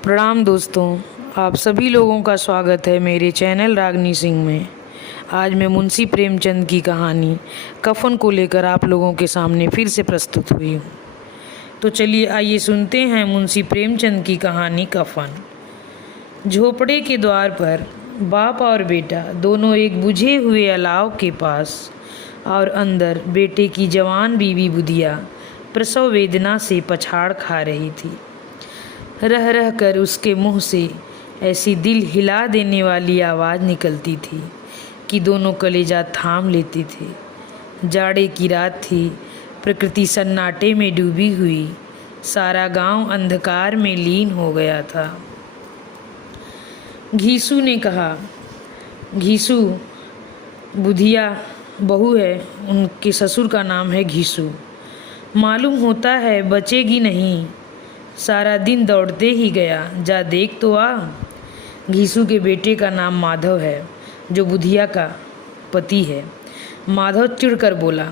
प्रणाम दोस्तों, आप सभी लोगों का स्वागत है मेरे चैनल रागनी सिंह में। आज मैं मुंशी प्रेमचंद की कहानी कफन को लेकर आप लोगों के सामने फिर से प्रस्तुत हुई हूँ। तो चलिए आइए सुनते हैं मुंशी प्रेमचंद की कहानी कफन। झोपड़े के द्वार पर बाप और बेटा दोनों एक बुझे हुए अलाव के पास और अंदर बेटे की जवान बीवी बुधिया प्रसव वेदना से पछाड़ खा रही थी। रह रह कर उसके मुंह से ऐसी दिल हिला देने वाली आवाज़ निकलती थी कि दोनों कलेजा थाम लेते थे। जाड़े की रात थी, प्रकृति सन्नाटे में डूबी हुई, सारा गांव अंधकार में लीन हो गया था। घीसू ने कहा, घीसू बुधिया बहू है, उनके ससुर का नाम है घीसू। मालूम होता है बचेगी नहीं, सारा दिन दौड़ते ही गया, जा देख तो आ। घीसू के बेटे का नाम माधव है, जो बुधिया का पति है। माधव चिढ़कर बोला,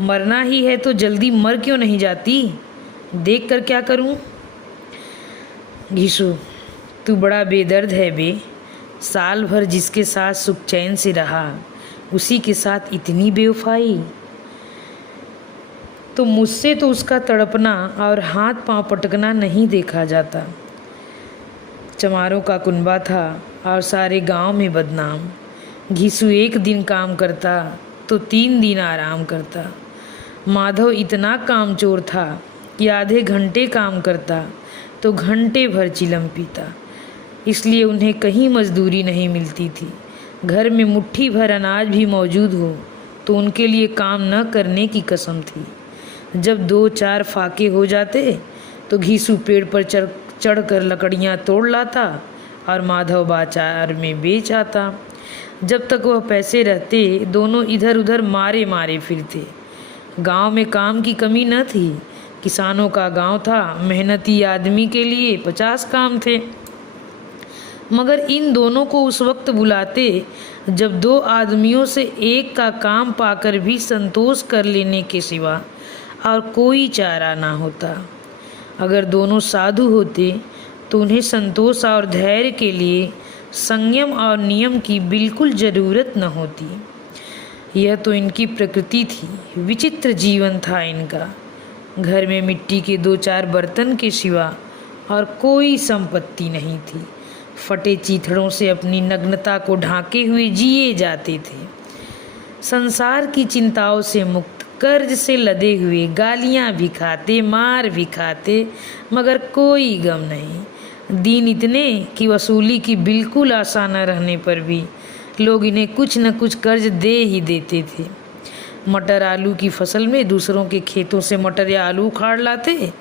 मरना ही है तो जल्दी मर क्यों नहीं जाती, देख कर क्या करूं। घीसू, तू बड़ा बेदर्द है बे, साल भर जिसके साथ सुख चैन से रहा, उसी के साथ इतनी बेवफाई। तो मुझसे तो उसका तड़पना और हाथ पांव पटकना नहीं देखा जाता। चमारों का कुनबा था और सारे गांव में बदनाम। घीसू एक दिन काम करता तो 3 दिन आराम करता। माधव इतना कामचोर था कि आधे घंटे काम करता तो घंटे भर चिलम पीता। इसलिए उन्हें कहीं मजदूरी नहीं मिलती थी। घर में मुट्ठी भर अनाज भी मौजूद हो तो उनके लिए काम न करने की कसम थी। जब 2-4 फाके हो जाते तो घीसू पेड़ पर चढ़कर लकड़ियाँ तोड़ लाता और माधव बाजार में बेच आता। जब तक वह पैसे रहते दोनों इधर उधर मारे मारे फिरते। गांव में काम की कमी न थी। किसानों का गांव था, मेहनती आदमी के लिए 50 काम थे। मगर इन दोनों को उस वक्त बुलाते जब 2 आदमियों से एक का काम पाकर भी संतोष कर लेने के सिवा और कोई चारा ना होता। अगर दोनों साधु होते तो उन्हें संतोष और धैर्य के लिए संयम और नियम की बिल्कुल ज़रूरत न होती। यह तो इनकी प्रकृति थी, विचित्र जीवन था इनका। घर में मिट्टी के 2-4 बर्तन के सिवा और कोई संपत्ति नहीं थी। फटे चीथड़ों से अपनी नग्नता को ढांके हुए जिए जाते थे। संसार की चिंताओं से मुक्त, कर्ज से लदे हुए, गालियां भी खाते, मार भी खाते, मगर कोई गम नहीं। दिन इतने कि वसूली की बिल्कुल आशा न रहने पर भी लोग इन्हें कुछ न कुछ कर्ज दे ही देते थे। मटर आलू की फसल में दूसरों के खेतों से मटर या आलू उखाड़ लाते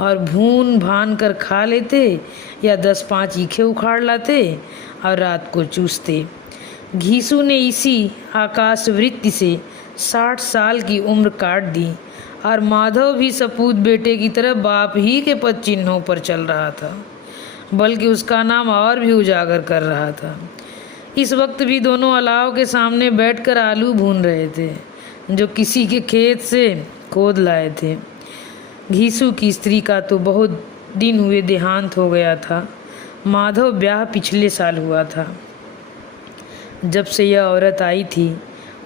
और भून भान कर खा लेते, या 10-5 ईखे उखाड़ लाते और रात को चूसते। घीसू ने इसी आकाश वृत्ति से 60 साल की उम्र काट दी और माधव भी सपूत बेटे की तरह बाप ही के पद चिन्हों पर चल रहा था, बल्कि उसका नाम और भी उजागर कर रहा था। इस वक्त भी दोनों अलाव के सामने बैठकर आलू भून रहे थे, जो किसी के खेत से खोद लाए थे। घीसू की स्त्री का तो बहुत दिन हुए देहांत हो गया था। माधव ब्याह पिछले साल हुआ था। जब से यह औरत आई थी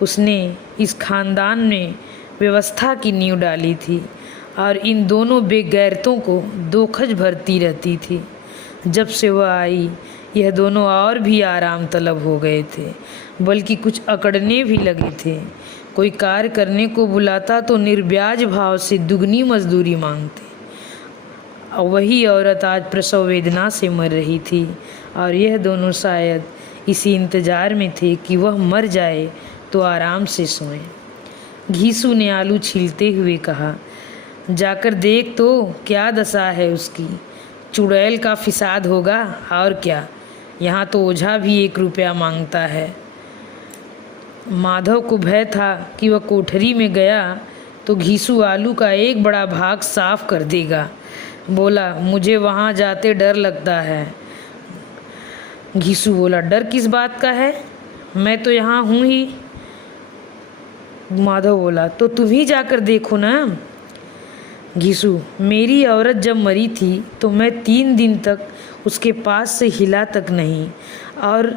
उसने इस खानदान में व्यवस्था की नींव डाली थी और इन दोनों बेगैरतों को दोखज भरती रहती थी। जब से वह आई यह दोनों और भी आराम तलब हो गए थे, बल्कि कुछ अकड़ने भी लगे थे। कोई कार्य करने को बुलाता तो निर्ब्याज भाव से दुगनी मजदूरी मांगते। और वही औरत आज प्रसव वेदना से मर रही थी और यह दोनों शायद इसी इंतजार में थे कि वह मर जाए तो आराम से सोएं। घीसू ने आलू छीलते हुए कहा, जाकर देख तो क्या दशा है उसकी, चुड़ैल का फिसाद होगा और क्या। यहाँ तो ओझा भी 1 रुपया मांगता है। माधव को भय था कि वह कोठरी में गया तो घीसू आलू का एक बड़ा भाग साफ कर देगा। बोला, मुझे वहाँ जाते डर लगता है। घीसू बोला, डर किस बात का है, मैं तो यहाँ हूँ ही। माधव बोला, तो तुम ही जाकर देखो ना। घीसू, मेरी औरत जब मरी थी तो मैं 3 दिन तक उसके पास से हिला तक नहीं। और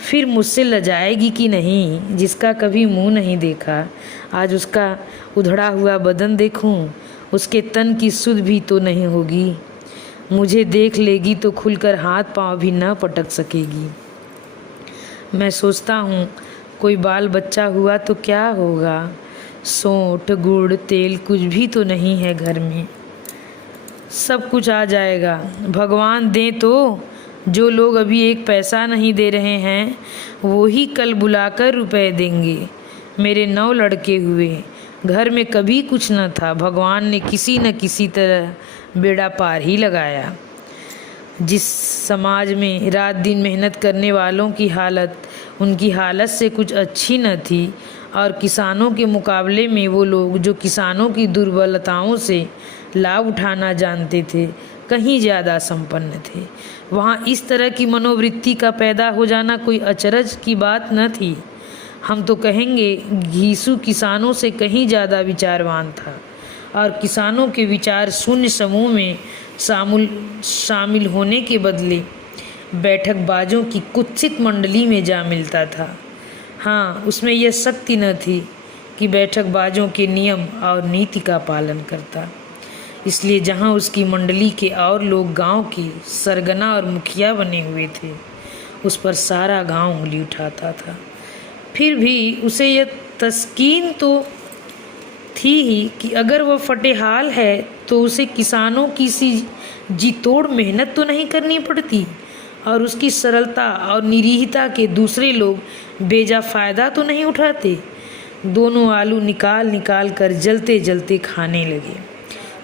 फिर मुझसे लजाएगी कि नहीं, जिसका कभी मुंह नहीं देखा। आज उसका उधड़ा हुआ बदन देखूं, उसके तन की सुध भी तो नहीं होगी। मुझे देख लेगी तो खुलकर हाथ पांव भी न पटक सकेगी। मैं सोचता हूँ कोई बाल बच्चा हुआ तो क्या होगा। सोंठ गुड़ तेल कुछ भी तो नहीं है घर में, सब कुछ आ जाएगा। भगवान दे तो जो लोग अभी एक पैसा नहीं दे रहे हैं वो ही कल बुलाकर रुपए देंगे। मेरे 9 लड़के हुए, घर में कभी कुछ न था। भगवान ने किसी न किसी तरह बेड़ा पार ही लगाया। जिस समाज में रात दिन मेहनत करने वालों की हालत उनकी हालत से कुछ अच्छी न थी, और किसानों के मुकाबले में वो लोग जो किसानों की दुर्बलताओं से लाभ उठाना जानते थे कहीं ज़्यादा संपन्न थे, वहाँ इस तरह की मनोवृत्ति का पैदा हो जाना कोई अचरज की बात न थी। हम तो कहेंगे घीसू किसानों से कहीं ज़्यादा विचारवान था, और किसानों के विचार शून्य समूह में शामिल होने के बदले बैठकबाजों की कुत्सित मंडली में जा मिलता था। हाँ, उसमें यह शक्ति न थी कि बैठकबाजों के नियम और नीति का पालन करता। इसलिए जहाँ उसकी मंडली के और लोग गांव के सरगना और मुखिया बने हुए थे, उस पर सारा गांव उंगली उठाता था। फिर भी उसे यह तस्कीन तो थी ही कि अगर वह फटेहाल है तो उसे किसानों की सी जी तोड़ मेहनत तो नहीं करनी पड़ती, और उसकी सरलता और निरीहता के दूसरे लोग बेजा फ़ायदा तो नहीं उठाते। दोनों आलू निकाल निकाल कर जलते जलते खाने लगे।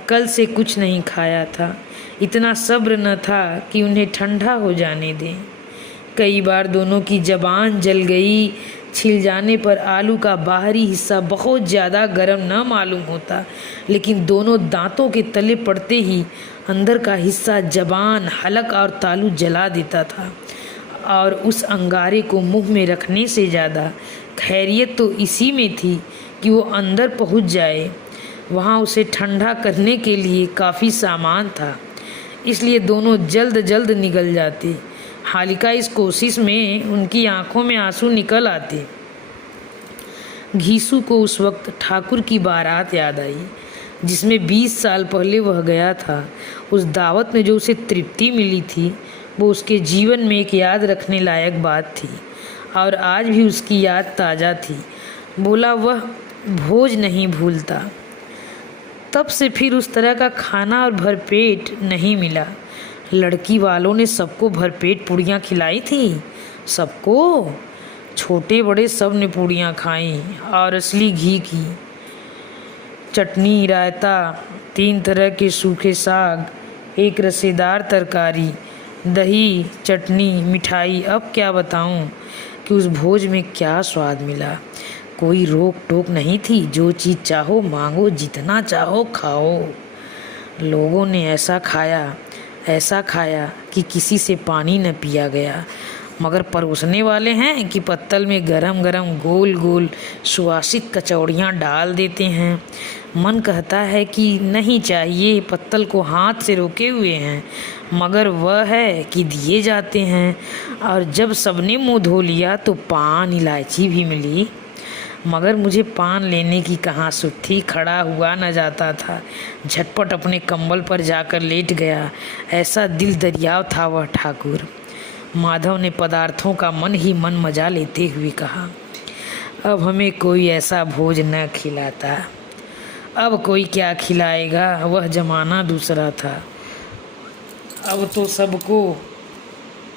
कल से कुछ नहीं खाया था, इतना सब्र न था कि उन्हें ठंडा हो जाने दें। कई बार दोनों की ज़बान जल गई। छिल जाने पर आलू का बाहरी हिस्सा बहुत ज़्यादा गर्म न मालूम होता, लेकिन दोनों दांतों के तले पड़ते ही अंदर का हिस्सा ज़बान, हलक और तालू जला देता था। और उस अंगारे को मुंह में रखने से ज़्यादा खैरियत तो इसी में थी कि वो अंदर पहुंच जाए। वहाँ उसे ठंडा करने के लिए काफ़ी सामान था, इसलिए दोनों जल्द जल्द निकल जाते। हालिका इस कोशिश में उनकी आंखों में आंसू निकल आते। घीसू को उस वक्त ठाकुर की बारात याद आई, जिसमें 20 साल पहले वह गया था। उस दावत में जो उसे तृप्ति मिली थी वो उसके जीवन में एक याद रखने लायक बात थी, और आज भी उसकी याद ताज़ा थी। बोला वह भोज नहीं भूलता। तब से फिर उस तरह का खाना और भरपेट नहीं मिला। लड़की वालों ने सबको भरपेट पूड़ियाँ खिलाई थी, सबको, छोटे बड़े सब ने पूड़ियाँ खाई, और असली घी की। चटनी, रायता, 3 तरह के सूखे साग, एक रसेदार तरकारी, दही, चटनी, मिठाई। अब क्या बताऊं कि उस भोज में क्या स्वाद मिला। कोई रोक टोक नहीं थी, जो चीज़ चाहो मांगो, जितना चाहो खाओ। लोगों ने ऐसा खाया कि किसी से पानी न पिया गया। मगर परोसने वाले हैं कि पत्तल में गरम गरम गोल गोल सुवासित कचौड़ियाँ डाल देते हैं। मन कहता है कि नहीं चाहिए, पत्तल को हाथ से रोके हुए हैं, मगर वह है कि दिए जाते हैं। और जब सबने मुंह धो लिया तो पान इलायची भी मिली, मगर मुझे पान लेने की कहाँ सुत्थी, खड़ा हुआ न जाता था। झटपट अपने कंबल पर जाकर लेट गया। ऐसा दिल दरियाव था वह ठाकुर। माधव ने पदार्थों का मन ही मन मजा लेते हुए कहा, अब हमें कोई ऐसा भोज न खिलाता। अब कोई क्या खिलाएगा, वह जमाना दूसरा था। अब तो सबको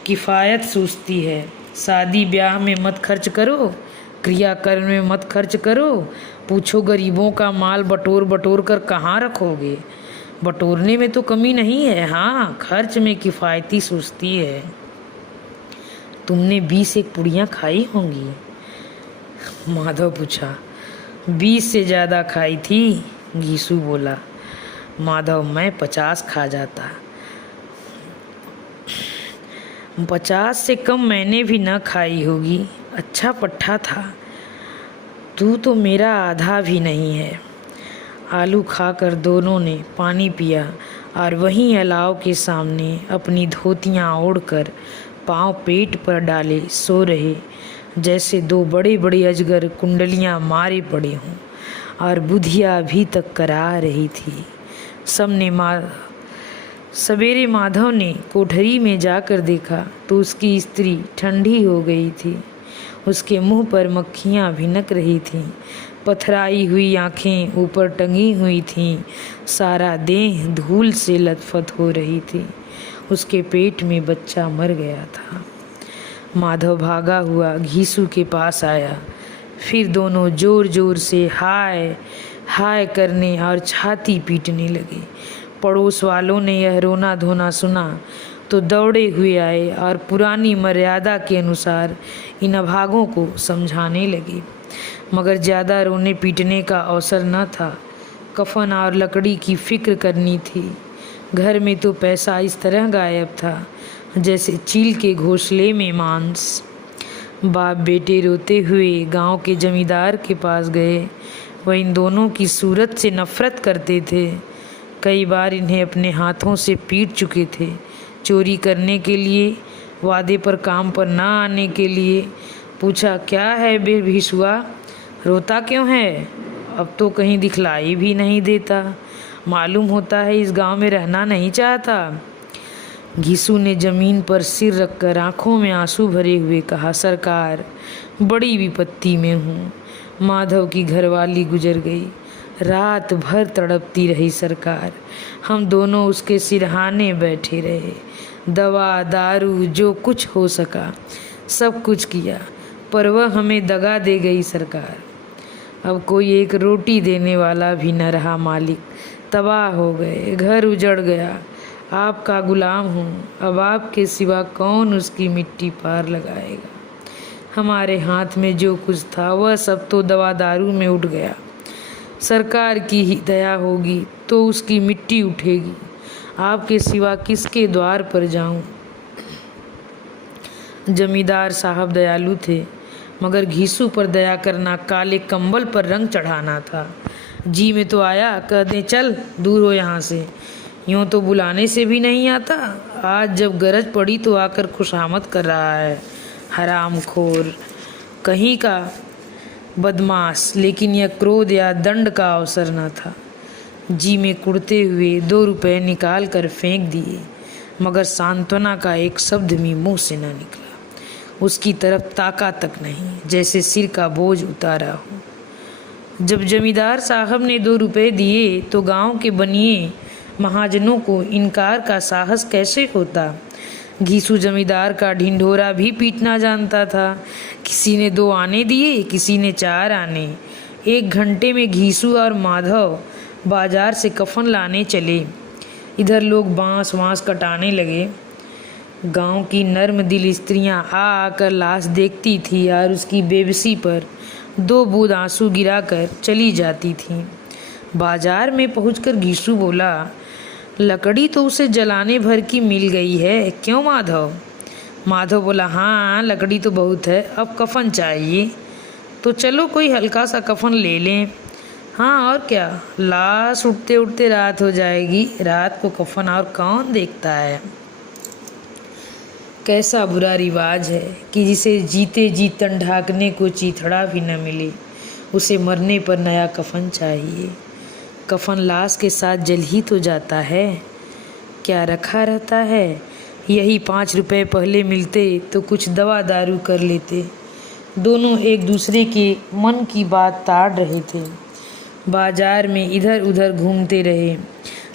किफ़ायत सूझती है। शादी ब्याह में मत खर्च करो, क्रियाकर्म में मत खर्च करो। पूछो गरीबों का माल बटोर बटोर कर कहाँ रखोगे। बटोरने में तो कमी नहीं है, हाँ खर्च में किफ़ायती सूझती है। तुमने 20 पुड़ियाँ खाई होंगी? माधव पूछा। 20 से ज़्यादा खाई थी, घीसू बोला। माधव, मैं 50 खा जाता। 50 से कम मैंने भी न खाई होगी। अच्छा पट्ठा था। तू तो मेरा आधा भी नहीं है। आलू खाकर दोनों ने पानी पिया और वहीं अलाव के सामने अपनी धोतियाँ ओढ़कर पांव पेट पर डाले सो रहे, जैसे दो बड़े बड़े अजगर कुंडलियाँ मारे पड़े हों और बुधिया अभी तक करा रही थी। सवेरे माधव ने कोठरी में जाकर देखा तो उसकी स्त्री ठंडी हो गई थी। उसके मुंह पर मक्खियाँ भिनक रही थीं, पथराई हुई आँखें ऊपर टंगी हुई थीं, सारा देह धूल से लथपथ हो रही थी। उसके पेट में बच्चा मर गया था। माधव भागा हुआ घीसू के पास आया। फिर दोनों जोर जोर से हाय हाय करने और छाती पीटने लगे। पड़ोस वालों ने यह रोना धोना सुना तो दौड़े हुए आए और पुरानी मर्यादा के अनुसार इन अभागों को समझाने लगे, मगर ज़्यादा रोने पीटने का अवसर न था। कफन और लकड़ी की फिक्र करनी थी। घर में तो पैसा इस तरह गायब था जैसे चील के घोंसले में मांस। बाप बेटे रोते हुए गांव के जमींदार के पास गए। वह इन दोनों की सूरत से नफरत करते थे। कई बार इन्हें अपने हाथों से पीट चुके थे। चोरी करने के लिए, वादे पर काम पर ना आने के लिए। पूछा, क्या है बे भीसुआ, रोता क्यों है? अब तो कहीं दिखलाई भी नहीं देता। मालूम होता है इस गांव में रहना नहीं चाहता। घीसू ने जमीन पर सिर रखकर आंखों में आंसू भरे हुए कहा, सरकार, बड़ी विपत्ति में हूँ। माधव की घरवाली गुजर गई। रात भर तड़पती रही सरकार। हम दोनों उसके सिरहाने बैठे रहे। दवा दारू जो कुछ हो सका सब कुछ किया, पर वह हमें दगा दे गई सरकार। अब कोई एक रोटी देने वाला भी न रहा मालिक। तबाह हो गए, घर उजड़ गया। आपका गुलाम हूँ। अब आपके सिवा कौन उसकी मिट्टी पार लगाएगा? हमारे हाथ में जो कुछ था वह सब तो दवा दारू में उठ गया। सरकार की ही दया होगी तो उसकी मिट्टी उठेगी। आपके सिवा किसके द्वार पर जाऊं? जमींदार साहब दयालु थे, मगर घीसू पर दया करना काले कंबल पर रंग चढ़ाना था। जी में तो आया, कह दें चल दूर हो यहाँ से। यूँ तो बुलाने से भी नहीं आता। आज जब गरज पड़ी तो आकर खुशामद कर रहा है। हरामखोर कहीं का बदमाश। लेकिन यह क्रोध या दंड का अवसर न था। जी में कुड़ते हुए 2 रुपए निकाल कर फेंक दिए, मगर सांत्वना का एक शब्द भी मुंह से न निकला। उसकी तरफ ताका तक नहीं, जैसे सिर का बोझ उतारा हो। जब जमींदार साहब ने 2 रुपए दिए तो गांव के बनिए महाजनों को इनकार का साहस कैसे होता। घीसू जमींदार का ढिंढोरा भी पीटना जानता था। किसी ने 2 आने दिए, किसी ने 4 आने। 1 घंटे में घीसू और माधव बाजार से कफन लाने चले। इधर लोग बांस वांस कटाने लगे। गांव की नर्म दिल स्त्रियां आ आकर लाश देखती थी और उसकी बेबसी पर 2 बूंद आंसू गिराकर चली जाती थीं। बाजार में पहुंचकर घीसू बोला, लकड़ी तो उसे जलाने भर की मिल गई है, क्यों माधव? माधव बोला, हाँ लकड़ी तो बहुत है, अब कफन चाहिए। तो चलो कोई हल्का सा कफन ले लें। हाँ और क्या, लाश उठते उठते रात हो जाएगी। रात को कफन और कौन देखता है? कैसा बुरा रिवाज है कि जिसे जीते जी तन ढाकने को चीथड़ा भी न मिले, उसे मरने पर नया कफन चाहिए। कफन लाश के साथ जल ही तो जाता है, क्या रखा रहता है? यही 5 रुपए पहले मिलते तो कुछ दवा दारू कर लेते। दोनों एक दूसरे के मन की बात ताड़ रहे थे। बाजार में इधर उधर घूमते रहे।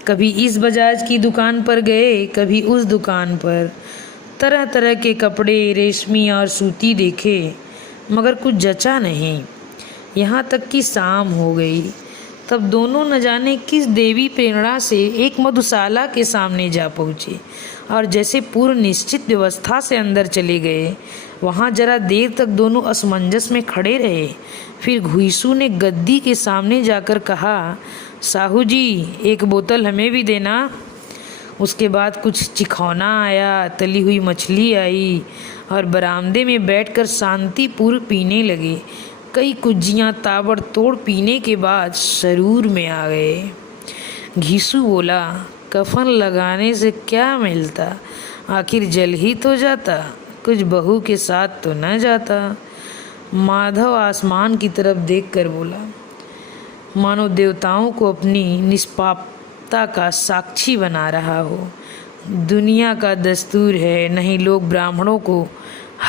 कभी इस बजाज की दुकान पर गए, कभी उस दुकान पर। तरह तरह के कपड़े, रेशमी और सूती देखे, मगर कुछ जचा नहीं। यहाँ तक कि शाम हो गई। तब दोनों न जाने किस देवी प्रेरणा से एक मधुशाला के सामने जा पहुँचे और जैसे पूर्व निश्चित व्यवस्था से अंदर चले गए। वहाँ जरा देर तक दोनों असमंजस में खड़े रहे। फिर घीसू ने गद्दी के सामने जाकर कहा, साहू जी 1 बोतल हमें भी देना। उसके बाद कुछ चिखौना आया, तली हुई मछली आई और बरामदे में बैठकर शांतिपूर्व पीने लगे। कई कुज्जियाँ ताबड़तोड़ पीने के बाद सरूर में आ गए। घीसू बोला, कफन लगाने से क्या मिलता, आखिर जल ही तो जाता, कुछ बहू के साथ तो न जाता। माधव आसमान की तरफ देखकर बोला, मानो देवताओं को अपनी निष्पापता का साक्षी बना रहा हो। दुनिया का दस्तूर है, नहीं लोग ब्राह्मणों को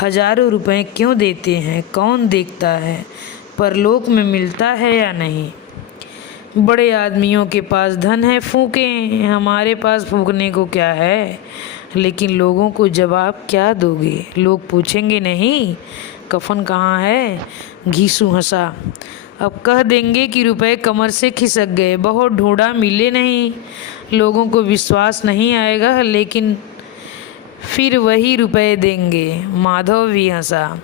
हजारों रुपए क्यों देते हैं, कौन देखता है, परलोक में मिलता है या नहीं। बड़े आदमियों के पास धन है, फूकें, हमारे पास फूकने को क्या है। लेकिन लोगों को जवाब क्या दोगे, लोग पूछेंगे नहीं कफन कहाँ है। घीसू हंसा, अब कह देंगे कि रुपए कमर से खिसक गए, बहुत ढूंढा मिले नहीं। लोगों को विश्वास नहीं आएगा, लेकिन फिर वही रुपए देंगे। माधव भी हंसा,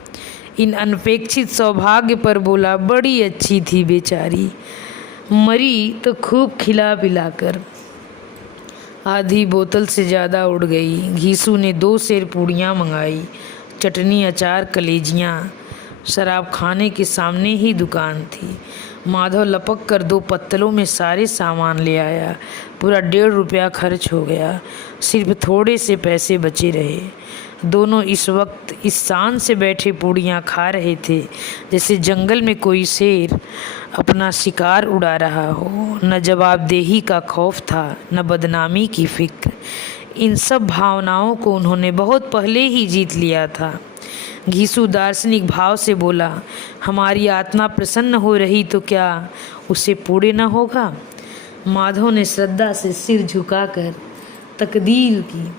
इन अनपेक्षित सौभाग्य पर बोला, बड़ी अच्छी थी बेचारी, मरी तो खूब खिला पिलाकर। आधी बोतल से ज़्यादा उड़ गई। घीसू ने 2 सेर पूड़ियाँ मंगाई, चटनी, अचार, कलेजियाँ। शराब खाने के सामने ही दुकान थी। माधव लपक कर 2 पत्तलों में सारे सामान ले आया। पूरा 1.5 रुपया खर्च हो गया, सिर्फ थोड़े से पैसे बचे रहे। दोनों इस वक्त इस शान से बैठे पूड़ियाँ खा रहे थे जैसे जंगल में कोई शेर अपना शिकार उड़ा रहा हो। न जवाबदेही का खौफ था, न बदनामी की फिक्र। इन सब भावनाओं को उन्होंने बहुत पहले ही जीत लिया था। घीसू दार्शनिक भाव से बोला, हमारी आत्मा प्रसन्न हो रही तो क्या उसे पूरे न होगा। माधव ने श्रद्धा से सिर झुकाकर तकदीर की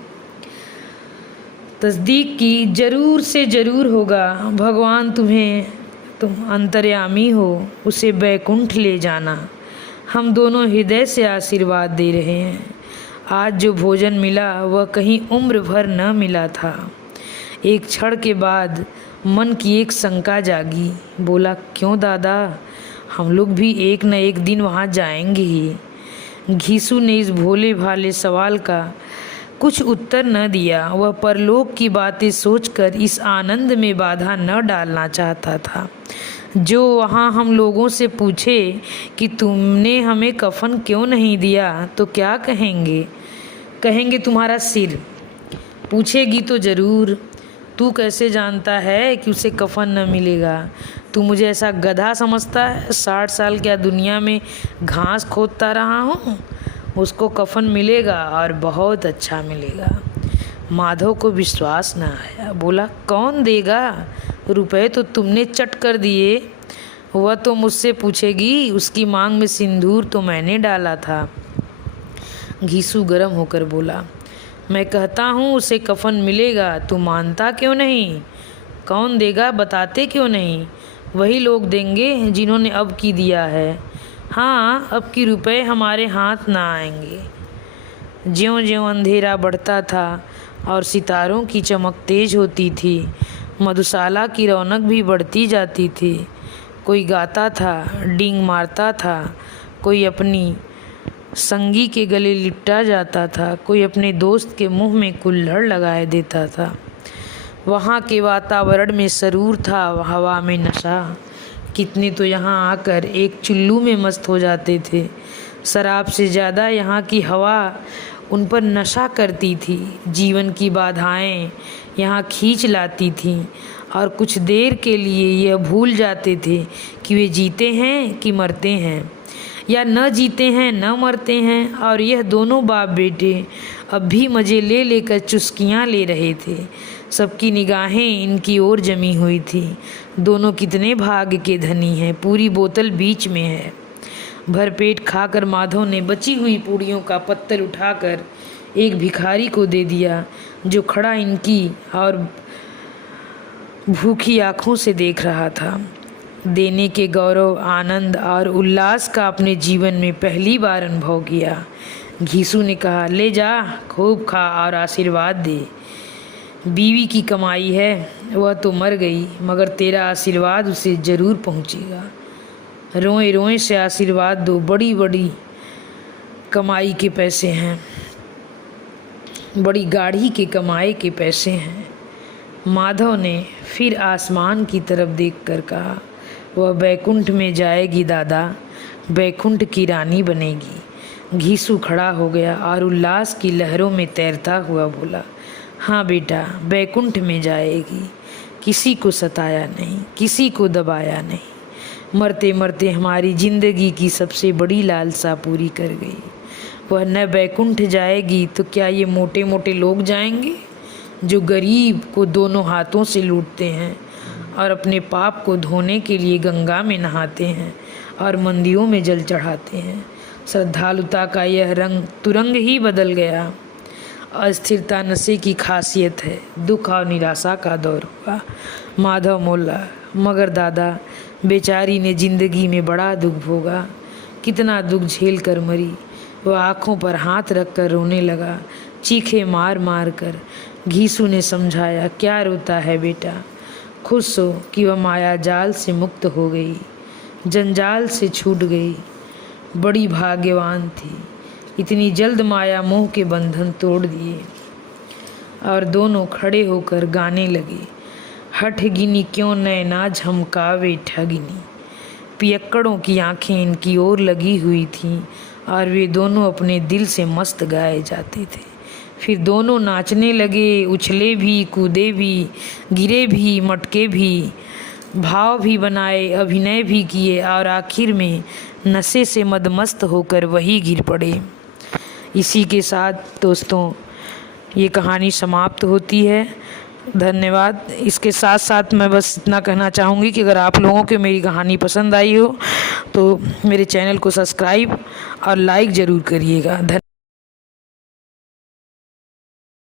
तस्दीक की, जरूर से जरूर होगा। भगवान तुम अंतर्यामी हो, उसे बैकुंठ ले जाना। हम दोनों हृदय से आशीर्वाद दे रहे हैं। आज जो भोजन मिला वह कहीं उम्र भर न मिला था। एक क्षण के बाद मन की एक शंका जागी। बोला, क्यों दादा, हम लोग भी एक न एक दिन वहाँ जाएंगे ही। घीसू ने इस भोले भाले सवाल का कुछ उत्तर न दिया। वह परलोक की बातें सोचकर इस आनंद में बाधा न डालना चाहता था। जो वहाँ हम लोगों से पूछे कि तुमने हमें कफन क्यों नहीं दिया तो क्या कहेंगे? कहेंगे तुम्हारा सिर। पूछेगी तो ज़रूर, तू कैसे जानता है कि उसे कफन न मिलेगा? तू मुझे ऐसा गधा समझता है? 60 साल क्या दुनिया में घास खोदता रहा हूँ। उसको कफन मिलेगा और बहुत अच्छा मिलेगा। माधव को विश्वास न आया। बोला, कौन देगा? रुपए तो तुमने चट कर दिए। वह तो मुझसे पूछेगी, उसकी मांग में सिंदूर तो मैंने डाला था। घीसू गर्म होकर बोला, मैं कहता हूँ उसे कफन मिलेगा, तू मानता क्यों नहीं? कौन देगा बताते क्यों नहीं? वही लोग देंगे जिन्होंने अब की दिया है। हाँ, अब की रुपए हमारे हाथ ना आएंगे। ज्यों-ज्यों अंधेरा बढ़ता था और सितारों की चमक तेज होती थी, मधुशाला की रौनक भी बढ़ती जाती थी। कोई गाता था, डींग मारता था, कोई अपनी संगी के गले लिपटा जाता था, कोई अपने दोस्त के मुंह में कुल्हड़ लगाए देता था। वहाँ के वातावरण में सरूर था, हवा में नशा। कितने तो यहाँ आकर एक चुल्लू में मस्त हो जाते थे। शराब से ज़्यादा यहाँ की हवा उन पर नशा करती थी। जीवन की बाधाएं यहाँ खींच लाती थीं और कुछ देर के लिए यह भूल जाते थे कि वे जीते हैं कि मरते हैं, या न जीते हैं न मरते हैं। और यह दोनों बाप बेटे अब भी मज़े ले लेकर चुस्कियाँ ले रहे थे। सबकी निगाहें इनकी ओर जमी हुई थी। दोनों कितने भाग्य के धनी हैं। पूरी बोतल बीच में है। भरपेट खाकर माधव ने बची हुई पूड़ियों का पत्तल उठाकर एक भिखारी को दे दिया, जो खड़ा इनकी और भूखी आँखों से देख रहा था। देने के गौरव, आनंद और उल्लास का अपने जीवन में पहली बार अनुभव किया। घीसू ने कहा, ले जा, खूब खा और आशीर्वाद दे। बीवी की कमाई है, वह तो मर गई, मगर तेरा आशीर्वाद उसे ज़रूर पहुँचेगा। रोए रोए से आशीर्वाद दो, बड़ी बड़ी कमाई के पैसे हैं, बड़ी गाढ़ी के कमाए के पैसे हैं। माधव ने फिर आसमान की तरफ देखकर कहा, वह बैकुंठ में जाएगी दादा, बैकुंठ की रानी बनेगी। घीसू खड़ा हो गया और उल्लास की लहरों में तैरता हुआ बोला, हाँ बेटा, बैकुंठ में जाएगी। किसी को सताया नहीं, किसी को दबाया नहीं। मरते मरते हमारी जिंदगी की सबसे बड़ी लालसा पूरी कर गई। वह न बैकुंठ जाएगी तो क्या ये मोटे मोटे लोग जाएंगे जो गरीब को दोनों हाथों से लूटते हैं और अपने पाप को धोने के लिए गंगा में नहाते हैं और मंदिरों में जल चढ़ाते हैं। श्रद्धालुता का यह रंग तुरंग ही बदल गया। अस्थिरता नशे की खासियत है। दुख और निराशा का दौर हुआ। माधव मोल्ला, मगर दादा, बेचारी ने जिंदगी में बड़ा दुख भोगा। कितना दुख झेल कर मरी। वह आँखों पर हाथ रख कर रोने लगा, चीखे मार मार कर। घीसू ने समझाया, क्या रोता है बेटा, खुश हो कि वह माया जाल से मुक्त हो गई, जंजाल से छूट गई। बड़ी भाग्यवान थी, इतनी जल्द माया मोह के बंधन तोड़ दिए। और दोनों खड़े होकर गाने लगे, हठ गिनी क्यों नैना झमकावे ठगिनी। पियक्कड़ों की आंखें इनकी ओर लगी हुई थीं और वे दोनों अपने दिल से मस्त गाए जाते थे। फिर दोनों नाचने लगे, उछले भी, कूदे भी, गिरे भी, मटके भी, भाव भी बनाए, अभिनय भी किए और आखिर में नशे से मदमस्त होकर वही गिर पड़े। इसी के साथ दोस्तों ये कहानी समाप्त होती है। धन्यवाद। इसके साथ साथ मैं बस इतना कहना चाहूँगी कि अगर आप लोगों को मेरी कहानी पसंद आई हो तो मेरे चैनल को सब्सक्राइब और लाइक ज़रूर करिएगा।